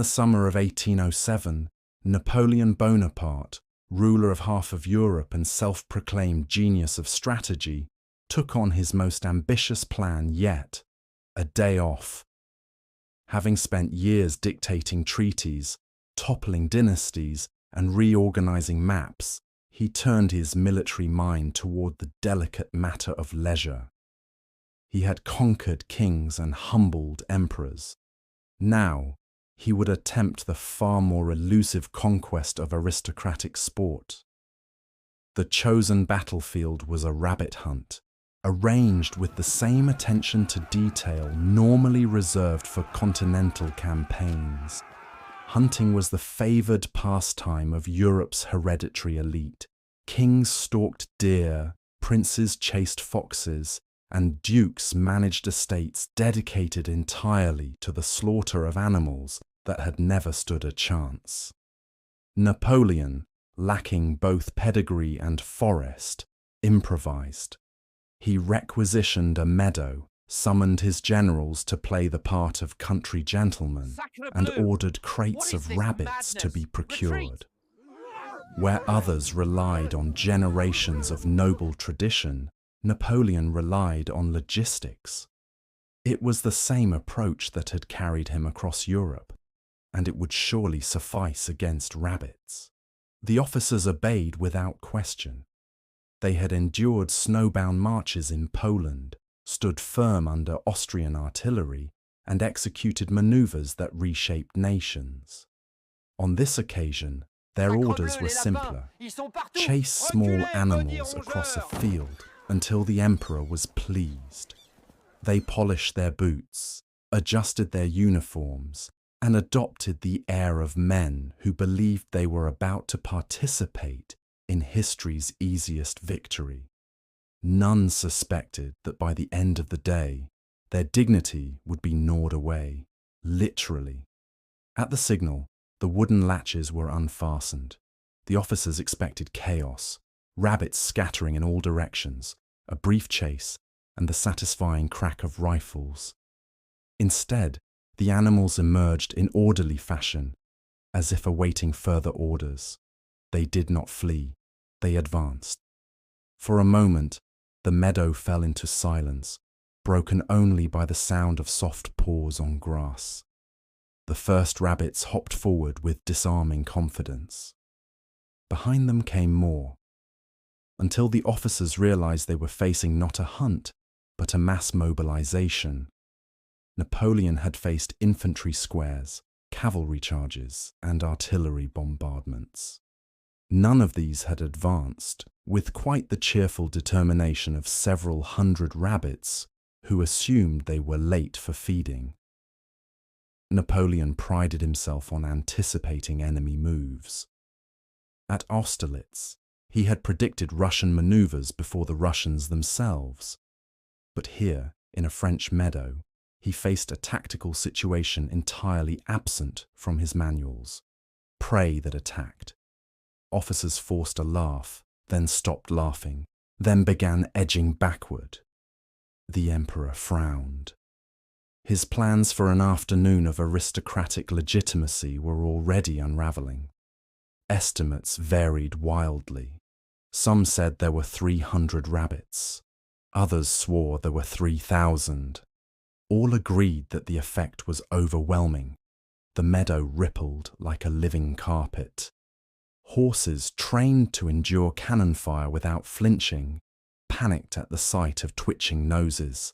the summer of 1807, Napoleon Bonaparte, ruler of half of Europe and self-proclaimed genius of strategy, took on his most ambitious plan yet, a day off. Having spent years dictating treaties, toppling dynasties, and reorganizing maps, he turned his military mind toward the delicate matter of leisure. He had conquered kings and humbled emperors. Now, he would attempt the far more elusive conquest of aristocratic sport. The chosen battlefield was a rabbit hunt, arranged with the same attention to detail normally reserved for continental campaigns. Hunting was the favored pastime of Europe's hereditary elite. Kings stalked deer, princes chased foxes, and dukes managed estates dedicated entirely to the slaughter of animals that had never stood a chance. Napoleon, lacking both pedigree and forest, improvised. He requisitioned a meadow, summoned his generals to play the part of country gentlemen, and ordered crates of rabbits to be procured. Where others relied on generations of noble tradition, Napoleon relied on logistics. It was the same approach that had carried him across Europe, and it would surely suffice against rabbits. The officers obeyed without question. They had endured snowbound marches in Poland, stood firm under Austrian artillery, and executed maneuvers that reshaped nations. On this occasion, their orders were simpler. Chase small animals across a field until the emperor was pleased. They polished their boots, adjusted their uniforms, and adopted the air of men who believed they were about to participate in history's easiest victory. None suspected that by the end of the day, their dignity would be gnawed away, literally. At the signal, the wooden latches were unfastened. The officers expected chaos, rabbits scattering in all directions, a brief chase, and the satisfying crack of rifles. Instead, the animals emerged in orderly fashion, as if awaiting further orders. They did not flee, they advanced. For a moment, the meadow fell into silence, broken only by the sound of soft paws on grass. The first rabbits hopped forward with disarming confidence. Behind them came more, until the officers realized they were facing not a hunt, but a mass mobilization. Napoleon had faced infantry squares, cavalry charges, and artillery bombardments. None of these had advanced with quite the cheerful determination of several hundred rabbits who assumed they were late for feeding. Napoleon prided himself on anticipating enemy moves. At Austerlitz, he had predicted Russian maneuvers before the Russians themselves. But here, in a French meadow, he faced a tactical situation entirely absent from his manuals. Prey that attacked. Officers forced a laugh, then stopped laughing, then began edging backward. The emperor frowned. His plans for an afternoon of aristocratic legitimacy were already unraveling. Estimates varied wildly. Some said there were 300 rabbits. Others swore there were 3,000. All agreed that the effect was overwhelming. The meadow rippled like a living carpet. Horses trained to endure cannon fire without flinching panicked at the sight of twitching noses.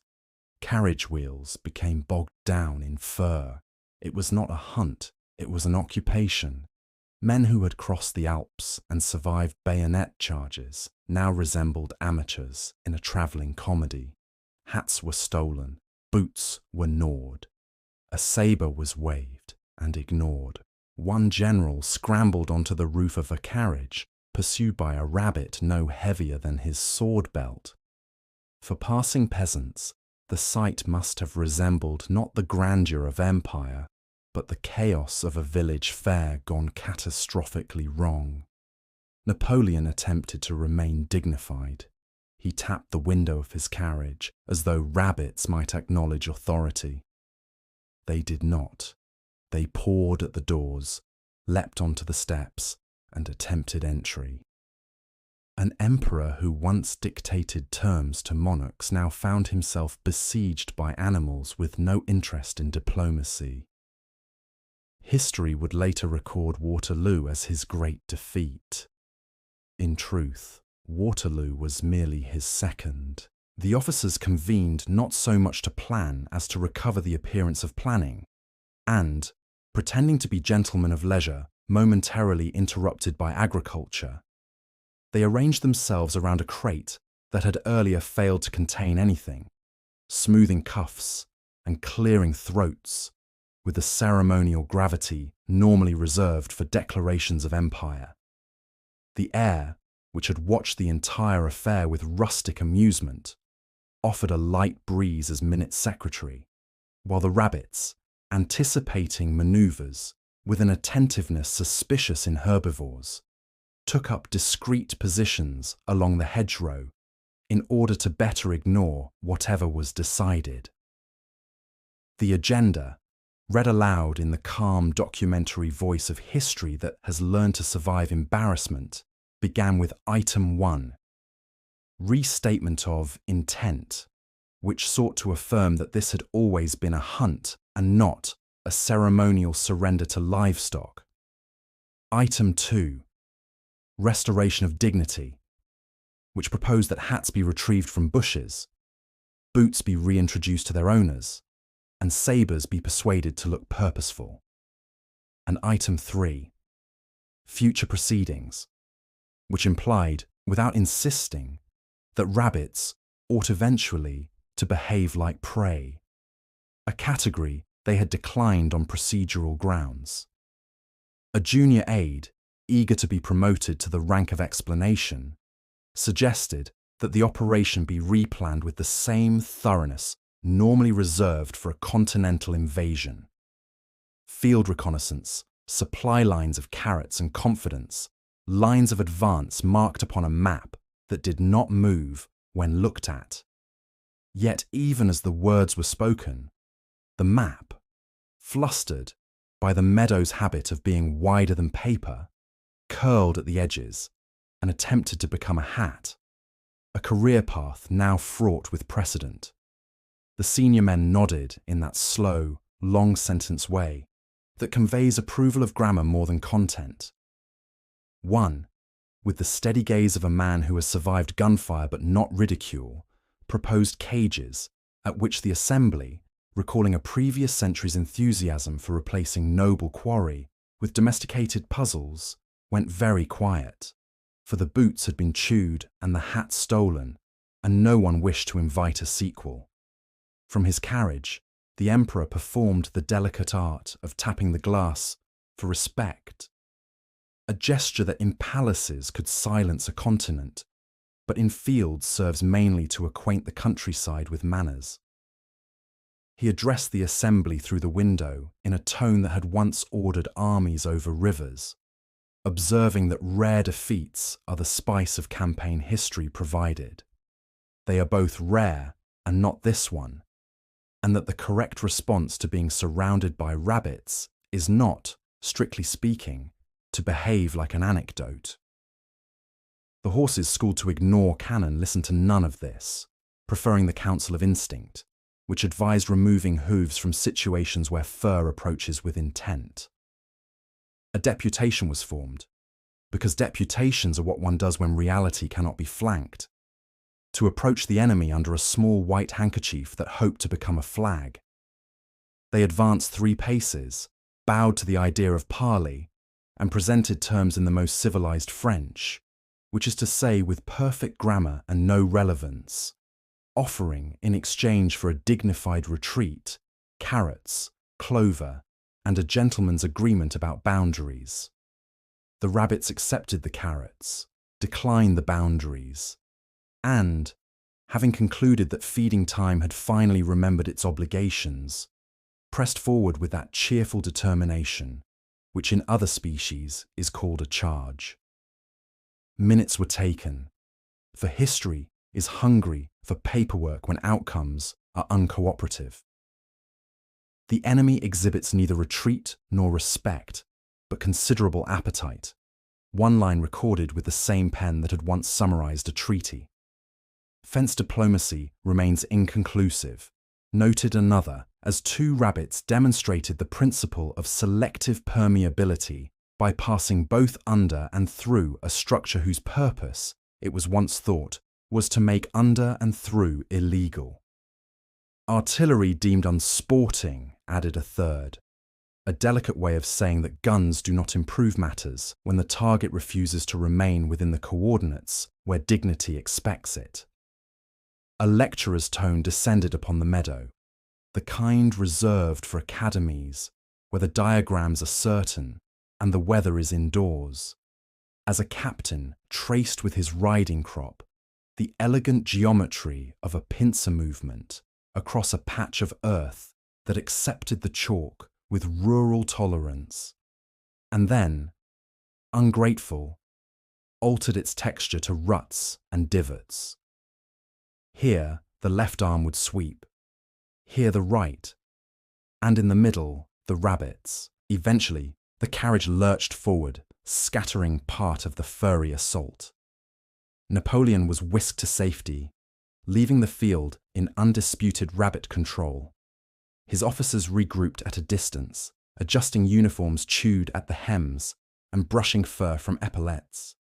Carriage wheels became bogged down in fur. It was not a hunt, it was an occupation. Men who had crossed the Alps and survived bayonet charges now resembled amateurs in a travelling comedy. Hats were stolen, boots were gnawed. A sabre was waved and ignored. One general scrambled onto the roof of a carriage, pursued by a rabbit no heavier than his sword belt. For passing peasants, the sight must have resembled not the grandeur of empire, but the chaos of a village fair gone catastrophically wrong. Napoleon attempted to remain dignified. He tapped the window of his carriage as though rabbits might acknowledge authority. They did not. They poured at the doors, leapt onto the steps, and attempted entry. An emperor who once dictated terms to monarchs now found himself besieged by animals with no interest in diplomacy. History would later record Waterloo as his great defeat. In truth, Waterloo was merely his second. The officers convened not so much to plan as to recover the appearance of planning, and, pretending to be gentlemen of leisure, momentarily interrupted by agriculture, they arranged themselves around a crate that had earlier failed to contain anything, smoothing cuffs and clearing throats with the ceremonial gravity normally reserved for declarations of empire. The air, which had watched the entire affair with rustic amusement, offered a light breeze as minute secretary, while the rabbits, anticipating manoeuvres with an attentiveness suspicious in herbivores, took up discreet positions along the hedgerow in order to better ignore whatever was decided. The agenda, read aloud in the calm documentary voice of history that has learned to survive embarrassment, began with Item 1, restatement of intent, which sought to affirm that this had always been a hunt and not a ceremonial surrender to livestock. Item 2, restoration of dignity, which proposed that hats be retrieved from bushes, boots be reintroduced to their owners, and sabres be persuaded to look purposeful. And Item 3, future proceedings, which implied, without insisting, that rabbits ought eventually to behave like prey, a category they had declined on procedural grounds. A junior aide, eager to be promoted to the rank of explanation, suggested that the operation be replanned with the same thoroughness normally reserved for a continental invasion. Field reconnaissance, supply lines of carrots and confidence, lines of advance marked upon a map that did not move when looked at. Yet even as the words were spoken, the map, flustered by the meadow's habit of being wider than paper, curled at the edges and attempted to become a hat, a career path now fraught with precedent. The senior men nodded in that slow, long-sentence way that conveys approval of grammar more than content. One, with the steady gaze of a man who has survived gunfire but not ridicule, proposed cages at which the assembly, recalling a previous century's enthusiasm for replacing noble quarry with domesticated puzzles, went very quiet, for the boots had been chewed and the hat stolen, and no one wished to invite a sequel. From his carriage, the emperor performed the delicate art of tapping the glass for respect, a gesture that in palaces could silence a continent, but in fields serves mainly to acquaint the countryside with manners. He addressed the assembly through the window in a tone that had once ordered armies over rivers, observing that rare defeats are the spice of campaign history provided. They are both rare and not this one, and that the correct response to being surrounded by rabbits is not, strictly speaking, to behave like an anecdote. The horses schooled to ignore cannon listened to none of this, preferring the counsel of instinct, which advised removing hooves from situations where fur approaches with intent. A deputation was formed, because deputations are what one does when reality cannot be flanked, to approach the enemy under a small white handkerchief that hoped to become a flag. They advanced 3 paces, bowed to the idea of parley, and presented terms in the most civilized French, which is to say with perfect grammar and no relevance, offering, in exchange for a dignified retreat, carrots, clover, and a gentleman's agreement about boundaries. The rabbits accepted the carrots, declined the boundaries, and, having concluded that feeding time had finally remembered its obligations, pressed forward with that cheerful determination, which in other species is called a charge. Minutes were taken, for history is hungry for paperwork when outcomes are uncooperative. The enemy exhibits neither retreat nor respect, but considerable appetite. One line recorded with the same pen that had once summarized a treaty. Fence diplomacy remains inconclusive, noted another, as 2 rabbits demonstrated the principle of selective permeability by passing both under and through a structure whose purpose, it was once thought, was to make under and through illegal. Artillery deemed unsporting, added a third, a delicate way of saying that guns do not improve matters when the target refuses to remain within the coordinates where dignity expects it. A lecturer's tone descended upon the meadow, the kind reserved for academies, where the diagrams are certain and the weather is indoors, as a captain traced with his riding crop the elegant geometry of a pincer movement across a patch of earth that accepted the chalk with rural tolerance, and then, ungrateful, altered its texture to ruts and divots. Here the left arm would sweep, here the right, and in the middle the rabbits. Eventually, the carriage lurched forward, scattering part of the furry assault. Napoleon was whisked to safety, leaving the field in undisputed rabbit control. His officers regrouped at a distance, adjusting uniforms chewed at the hems and brushing fur from epaulettes.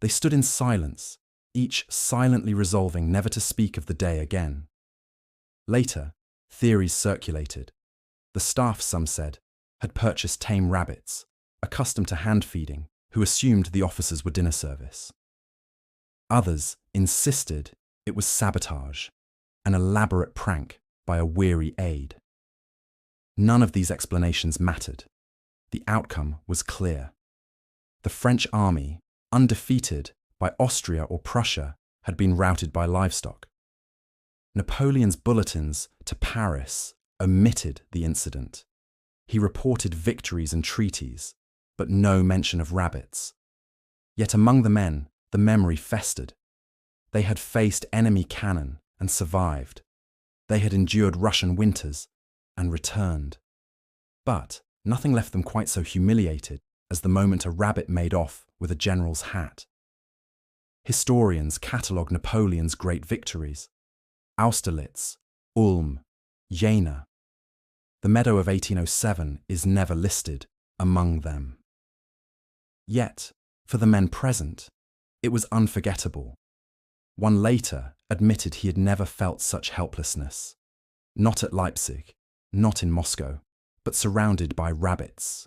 They stood in silence, each silently resolving never to speak of the day again. Later, theories circulated. The staff, some said, had purchased tame rabbits, accustomed to hand feeding, who assumed the officers were dinner service. Others insisted it was sabotage, an elaborate prank by a weary aide. None of these explanations mattered. The outcome was clear. The French army, undefeated by Austria or Prussia, had been routed by livestock. Napoleon's bulletins to Paris omitted the incident. He reported victories and treaties, but no mention of rabbits. Yet among the men, the memory festered. They had faced enemy cannon and survived. They had endured Russian winters and returned. But nothing left them quite so humiliated as the moment a rabbit made off with a general's hat. Historians catalogue Napoleon's great victories: Austerlitz, Ulm, Jena. The meadow of 1807 is never listed among them. Yet, for the men present, it was unforgettable. One later admitted he had never felt such helplessness. Not at Leipzig, not in Moscow, but surrounded by rabbits.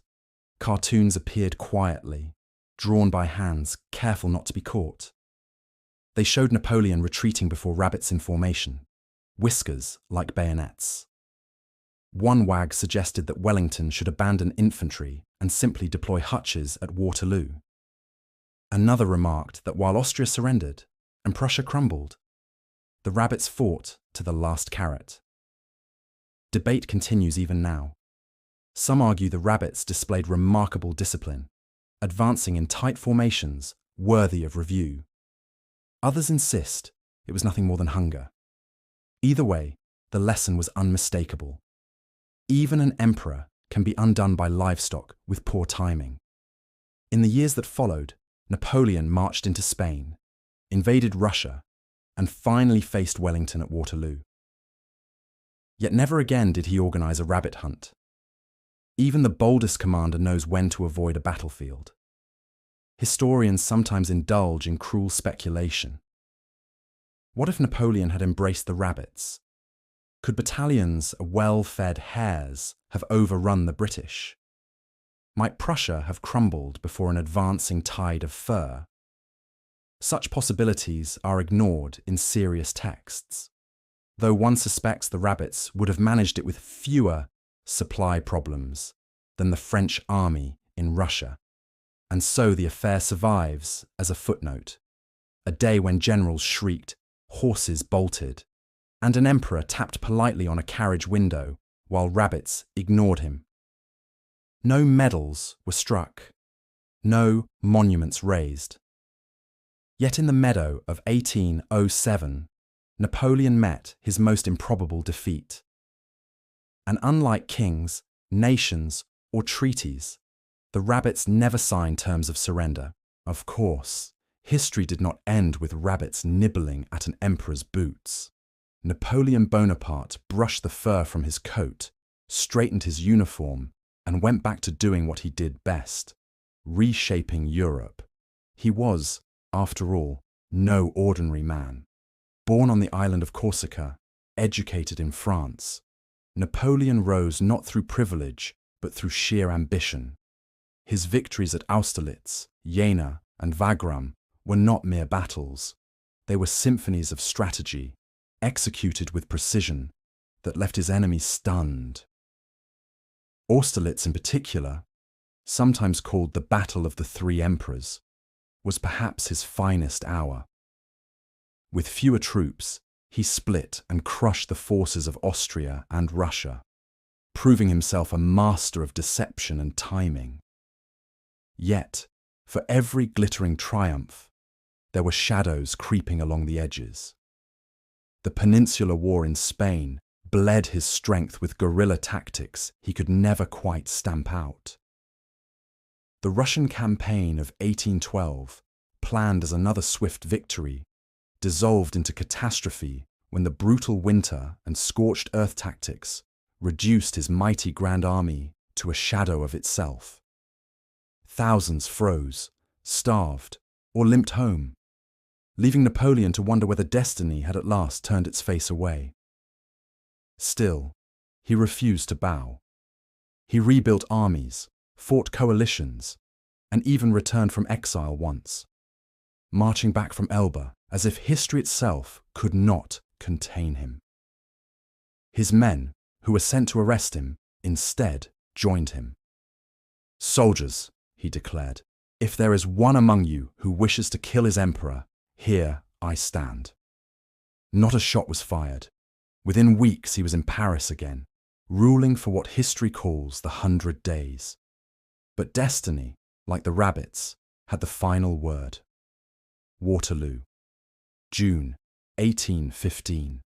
Cartoons appeared quietly, drawn by hands careful not to be caught. They showed Napoleon retreating before rabbits in formation, whiskers like bayonets. One wag suggested that Wellington should abandon infantry and simply deploy hutches at Waterloo. Another remarked that while Austria surrendered and Prussia crumbled, the rabbits fought to the last carrot. Debate continues even now. Some argue the rabbits displayed remarkable discipline, advancing in tight formations worthy of review. Others insist it was nothing more than hunger. Either way, the lesson was unmistakable. Even an emperor can be undone by livestock with poor timing. In the years that followed, Napoleon marched into Spain, invaded Russia, and finally faced Wellington at Waterloo. Yet never again did he organize a rabbit hunt. Even the boldest commander knows when to avoid a battlefield. Historians sometimes indulge in cruel speculation. What if Napoleon had embraced the rabbits? Could battalions of well-fed hares have overrun the British? Might Prussia have crumbled before an advancing tide of fur? Such possibilities are ignored in serious texts, though one suspects the rabbits would have managed it with fewer supply problems than the French army in Russia, and so the affair survives as a footnote, a day when generals shrieked, horses bolted, and an emperor tapped politely on a carriage window while rabbits ignored him. No medals were struck, no monuments raised. Yet in the meadow of 1807, Napoleon met his most improbable defeat. And unlike kings, nations, or treaties, the rabbits never signed terms of surrender. Of course, history did not end with rabbits nibbling at an emperor's boots. Napoleon Bonaparte brushed the fur from his coat, straightened his uniform, and went back to doing what he did best, reshaping Europe. He was, after all, no ordinary man. Born on the island of Corsica, educated in France, Napoleon rose not through privilege, but through sheer ambition. His victories at Austerlitz, Jena, and Wagram were not mere battles. They were symphonies of strategy, executed with precision, that left his enemies stunned. Austerlitz in particular, sometimes called the Battle of the Three Emperors, was perhaps his finest hour. With fewer troops, he split and crushed the forces of Austria and Russia, proving himself a master of deception and timing. Yet, for every glittering triumph, there were shadows creeping along the edges. The Peninsular War in Spain bled his strength with guerrilla tactics he could never quite stamp out. The Russian campaign of 1812, planned as another swift victory, dissolved into catastrophe when the brutal winter and scorched earth tactics reduced his mighty Grand Army to a shadow of itself. Thousands froze, starved, or limped home, leaving Napoleon to wonder whether destiny had at last turned its face away. Still, he refused to bow. He rebuilt armies, fought coalitions, and even returned from exile once, marching back from Elba as if history itself could not contain him. His men, who were sent to arrest him, instead joined him. "Soldiers," he declared, "if there is one among you who wishes to kill his emperor, here I stand." Not a shot was fired. Within weeks he was in Paris again, ruling for what history calls the 100 Days. But destiny, like the rabbits, had the final word. Waterloo, June 1815.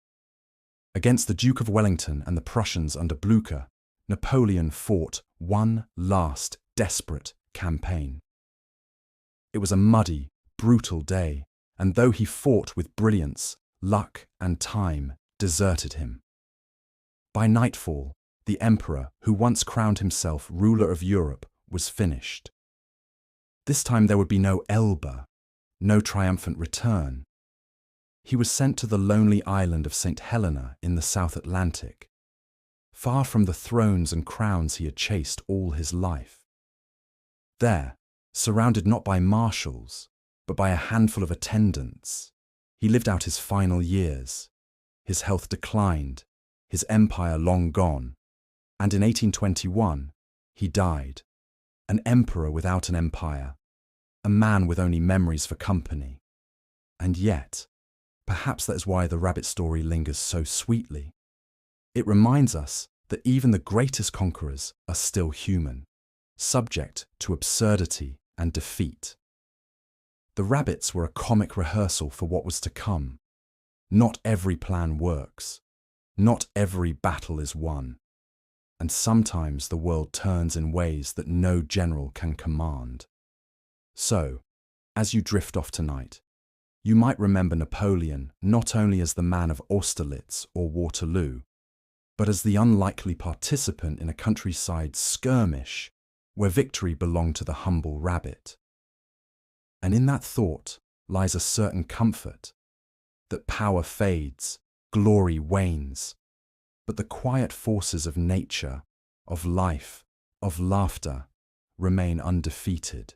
Against the Duke of Wellington and the Prussians under Blucher, Napoleon fought one last desperate campaign. It was a muddy, brutal day, and though he fought with brilliance, luck and time deserted him. By nightfall, the emperor, who once crowned himself ruler of Europe, was finished. This time there would be no Elba, no triumphant return. He was sent to the lonely island of St. Helena in the South Atlantic, far from the thrones and crowns he had chased all his life. There, surrounded not by marshals, but by a handful of attendants, he lived out his final years. His health declined, his empire long gone, and in 1821 he died, an emperor without an empire, a man with only memories for company. And yet, perhaps that is why the rabbit story lingers so sweetly. It reminds us that even the greatest conquerors are still human, subject to absurdity and defeat. The rabbits were a comic rehearsal for what was to come. Not every plan works. Not every battle is won. And sometimes the world turns in ways that no general can command. So, as you drift off tonight, you might remember Napoleon not only as the man of Austerlitz or Waterloo, but as the unlikely participant in a countryside skirmish where victory belonged to the humble rabbit. And in that thought lies a certain comfort, that power fades, glory wanes, but the quiet forces of nature, of life, of laughter remain undefeated.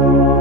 you.